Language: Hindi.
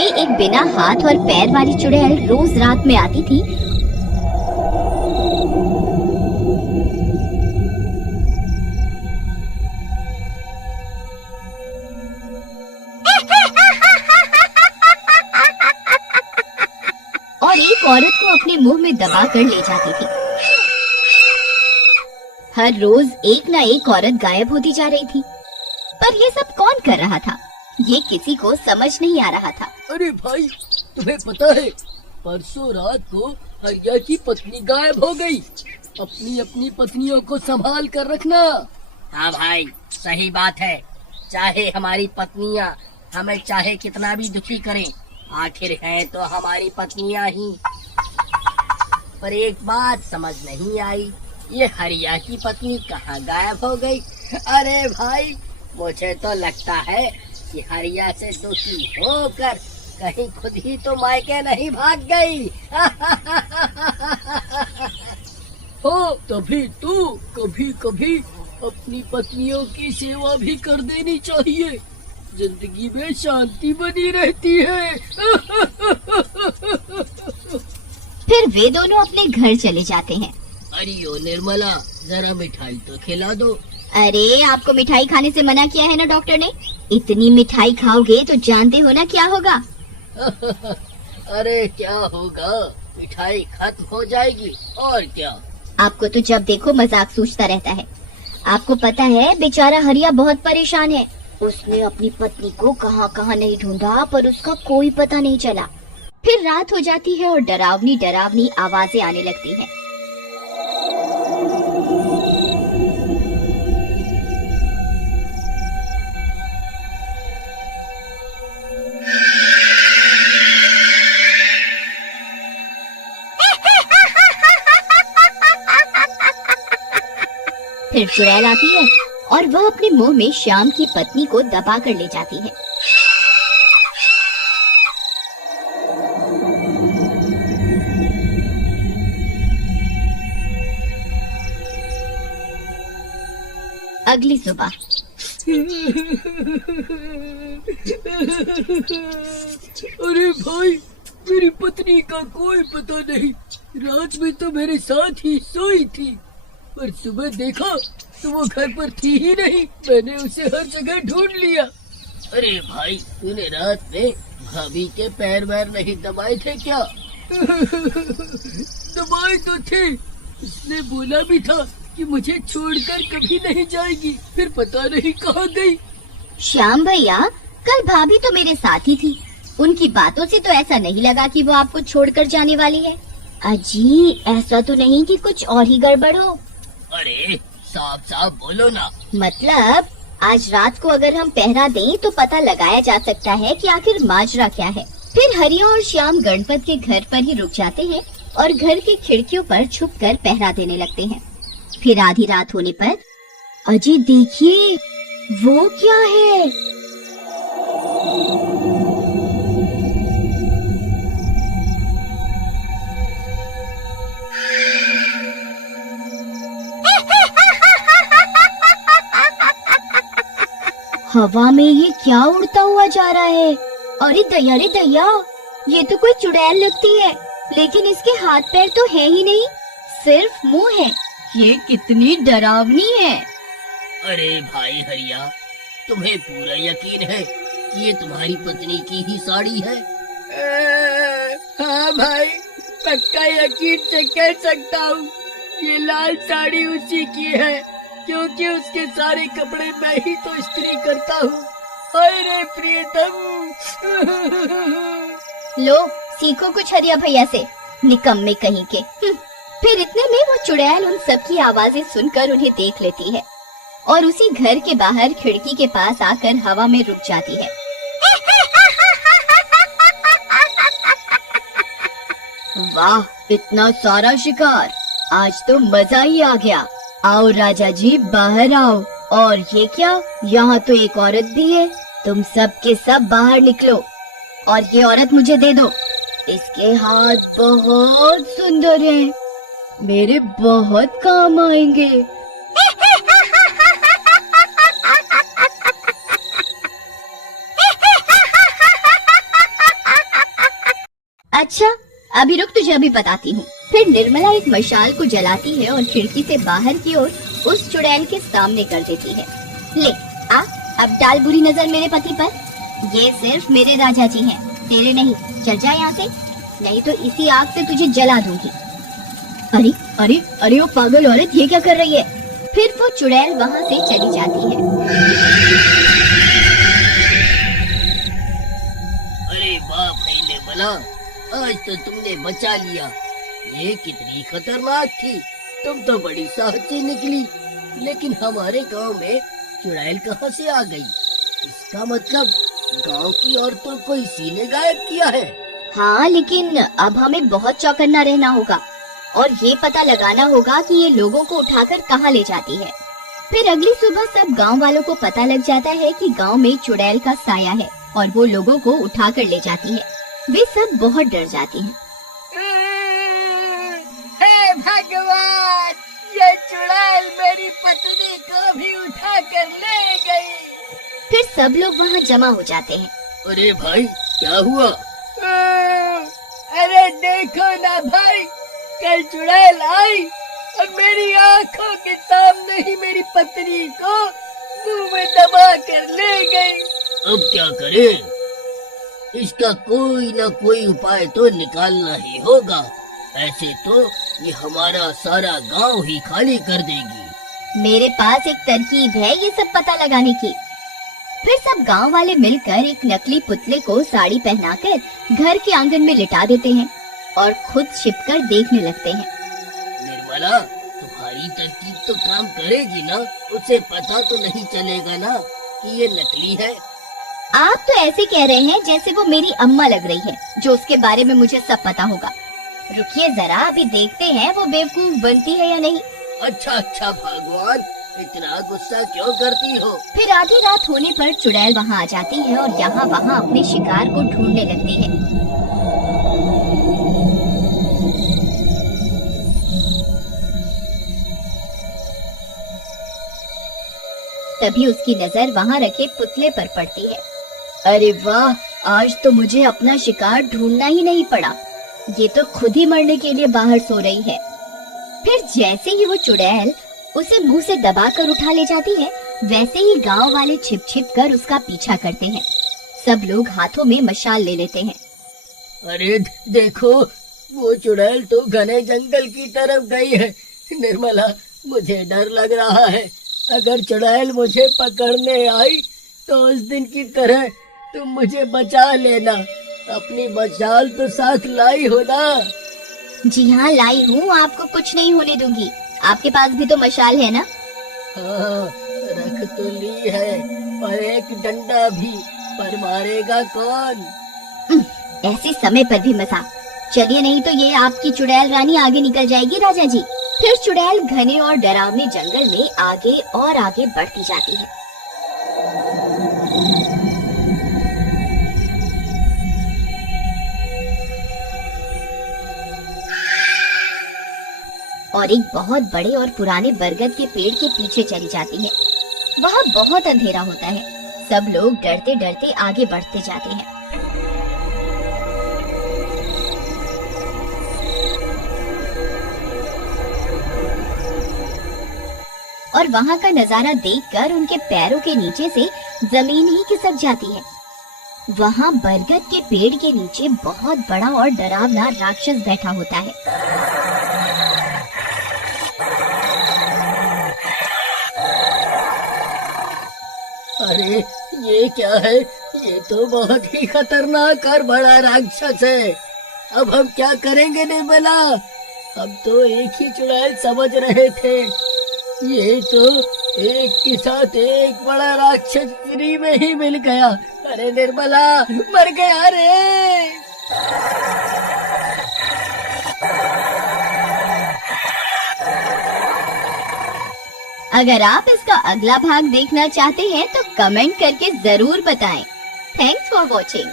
में एक बिना हाथ और पैर वाली चुड़ैल रोज रात में आती थी। और एक औरत को अपने मुंह में दबा कर ले जाती थी। हर रोज एक न एक औरत गायब होती जा रही थी, पर ये सब कौन कर रहा था, ये किसी को समझ नहीं आ रहा था। अरे भाई, तुम्हें पता है परसों रात को हरिया की पत्नी गायब हो गई। अपनी अपनी पत्नियों को संभाल कर रखना। हाँ भाई, सही बात है। चाहे हमारी पत्नियाँ हमें चाहे कितना भी दुखी करें, आखिर हैं तो हमारी पत्नियाँ ही। पर एक बात समझ नहीं आई, ये हरिया की पत्नी कहाँ गायब हो गई। अरे भाई, मुझे तो लगता है कि हरिया से दुखी होकर कहीं खुद ही तो मायके नहीं भाग गई। हो, तभी तो कभी कभी अपनी पत्नियों की सेवा भी कर देनी चाहिए, जिंदगी में शांति बनी रहती है। फिर वे दोनों अपने घर चले जाते हैं। अरे ओ निर्मला, जरा मिठाई तो खिला दो। अरे, आपको मिठाई खाने से मना किया है ना डॉक्टर ने। इतनी मिठाई खाओगे तो जानते हो ना क्या होगा। अरे क्या होगा, मिठाई खत्म हो जाएगी और क्या। आपको तो जब देखो मजाक सूझता रहता है। आपको पता है बेचारा हरिया बहुत परेशान है। उसने अपनी पत्नी को कहाँ कहाँ नहीं ढूंढा, पर उसका कोई पता नहीं चला। फिर रात हो जाती है और डरावनी डरावनी आवाजें आने लगती हैं। फिर चुड़ैल आती है और वह अपने मुंह में श्याम की पत्नी को दबा कर ले जाती है। अगली सुबह अरे भाई, मेरी पत्नी का कोई पता नहीं। रात में तो मेरे साथ ही सोई थी, पर सुबह देखा तो वो घर पर थी ही नहीं। मैंने उसे हर जगह ढूंढ लिया। अरे भाई, तूने रात में भाभी के पैर वैर नहीं दबाए थे क्या? दबाए तो थे। उसने बोला भी था कि मुझे छोड़कर कभी नहीं जाएगी, फिर पता नहीं कहाँ गई। श्याम भैया, कल भाभी तो मेरे साथ ही थी। उनकी बातों से तो ऐसा नहीं लगा कि वो आपको छोड़कर जाने वाली है। अजी, ऐसा तो नहीं कि कुछ और ही गड़बड़ हो। अरे साफ साफ बोलो ना। मतलब आज रात को अगर हम पहरा दें तो पता लगाया जा सकता है कि आखिर माजरा क्या है। फिर हरिया और श्याम गणपत के घर पर ही रुक जाते हैं और घर की खिड़कियों पर छुपकर पहरा देने लगते हैं। फिर आधी रात होने पर, अजी देखिए, वो क्या है? हवा में ये क्या उड़ता हुआ जा रहा है? अरे दैया, ये तो कोई चुड़ैल लगती है, लेकिन इसके हाथ पैर तो है ही नहीं, सिर्फ मुंह है। ये कितनी डरावनी है। अरे भाई हरिया, तुम्हें पूरा यकीन है कि ये तुम्हारी पत्नी की ही साड़ी है? हाँ भाई, पक्का यकीन से कह सकता हूँ, ये लाल साड़ी उसी की है, क्योंकि उसके सारे कपड़े मैं ही तो इस्त्री करता हूँ। अरे प्रियतम। लो, सीखो कुछ हरिया भैया से, निकम्मे कहीं के। फिर इतने में वो चुड़ैल उन सब की आवाजें सुनकर उन्हें देख लेती है और उसी घर के बाहर खिड़की के पास आकर हवा में रुक जाती है। वाह, इतना सारा शिकार, आज तो मजा ही आ गया। आओ राजा जी, बाहर आओ। और ये क्या, यहाँ तो एक औरत भी है। तुम सब के सब बाहर निकलो और ये औरत मुझे दे दो। इसके हाथ बहुत सुंदर हैं, मेरे बहुत काम आएंगे। अच्छा, अभी रुक, तुझे अभी बताती हूँ। फिर निर्मला एक मशाल को जलाती है और खिड़की से बाहर की ओर उस चुड़ैल के सामने कर देती है। ले आ, अब डाल बुरी नजर मेरे पति पर। ये सिर्फ मेरे राजा जी हैं, तेरे नहीं। चल जा यहाँ से, नहीं तो इसी आग से तुझे जला दूंगी। अरे अरे अरे, वो पागल औरत ये क्या कर रही है? फिर वो चुड़ैल वहाँ से चली जाती है। अरे बाप रे निर्मला, आज तो तुमने बचा लिया। ये कितनी खतरनाक थी। तुम तो बड़ी साहसी निकली। लेकिन हमारे गांव में चुड़ैल कहाँ से आ गई? इसका मतलब गांव की औरतों को इसी ने गायब किया है। हाँ, लेकिन अब हमें बहुत चौकन्ना रहना होगा और ये पता लगाना होगा कि ये लोगों को उठाकर कहाँ ले जाती है। फिर अगली सुबह सब गांव वालों को पता लग जाता है कि गांव में चुड़ैल का साया है और वो लोगों को उठाकर ले जाती है। वे सब बहुत डर जाते हैं। हे भगवान, ये चुड़ैल मेरी पत्नी को भी उठाकर ले गई। फिर सब लोग वहाँ जमा हो जाते हैं। अरे भाई, क्या हुआ? अरे देखो ना भाई, कल चुड़ैल आई और मेरी आंखों के सामने ही मेरी पत्नी को मुंह में दबा कर ले गई। अब क्या करें? इसका कोई ना कोई उपाय तो निकालना ही होगा। ऐसे तो ये हमारा सारा गांव ही खाली कर देगी। मेरे पास एक तरकीब है ये सब पता लगाने की। फिर सब गांव वाले मिलकर एक नकली पुतले को साड़ी पहनाकर घर के आंगन में लिटा देते हैं और खुद छिपकर देखने लगते हैं। निर्मला, तुम्हारी तरकीब तो काम करेगी ना? उसे पता तो नहीं चलेगा ना कि ये नकली है? आप तो ऐसे कह रहे हैं जैसे वो मेरी अम्मा लग रही है, जो उसके बारे में मुझे सब पता होगा। रुकिए जरा, अभी देखते हैं वो बेवकूफ बनती है या नहीं। अच्छा भगवान, इतना गुस्सा क्यों करती हो? फिर आधी रात होने पर चुड़ैल वहाँ आ जाती है और यहाँ वहाँ अपने शिकार को ढूंढने लगती है। तभी उसकी नजर वहाँ रखे पुतले पर पड़ती है। अरे वाह, आज तो मुझे अपना शिकार ढूंढना ही नहीं पड़ा। ये तो खुद ही मरने के लिए बाहर सो रही है। फिर जैसे ही वो चुड़ैल उसे मुंह से दबाकर उठा ले जाती है, वैसे ही गांव वाले छिप छिप कर उसका पीछा करते हैं। सब लोग हाथों में मशाल ले लेते हैं। अरे देखो, वो चुड़ैल तो घने जंगल की तरफ गई है। निर्मला, मुझे डर लग रहा है। अगर चुड़ैल मुझे पकड़ने आई तो उस दिन की तरह तुम मुझे बचा लेना। अपनी मशाल तो साथ लाई हो ना? जी हाँ, लाई हूँ, आपको कुछ नहीं होने दूंगी। आपके पास भी तो मशाल है ना? हाँ, रख तो ली है और एक डंडा भी, पर मारेगा कौन? ऐसे समय पर भी मजाक। चलिए, नहीं तो ये आपकी चुड़ैल रानी आगे निकल जाएगी राजा जी। फिर चुड़ैल घने और डरावने जंगल में आगे और आगे बढ़ती जाती है। और एक बहुत बड़े और पुराने बरगद के पेड़ के पीछे चली जाती है। वहाँ बहुत अंधेरा होता है। सब लोग डरते डरते आगे बढ़ते जाते हैं। और वहाँ का नजारा देखकर उनके पैरों के नीचे से जमीन ही खिसक जाती है। वहाँ बरगद के पेड़ के नीचे बहुत बड़ा और डरावना राक्षस बैठा होता है। अरे ये क्या है? ये तो बहुत ही खतरनाक और बड़ा राक्षस है। अब हम क्या करेंगे निर्मला? हम तो एक ही चुड़ैल समझ रहे थे। ये तो एक के साथ एक बड़ा राक्षस फ्री में ही मिल गया। अरे निर्मला, मर गया रे। अगर आप इसका अगला भाग देखना चाहते हैं तो कमेंट करके जरूर बताएं। Thanks for watching.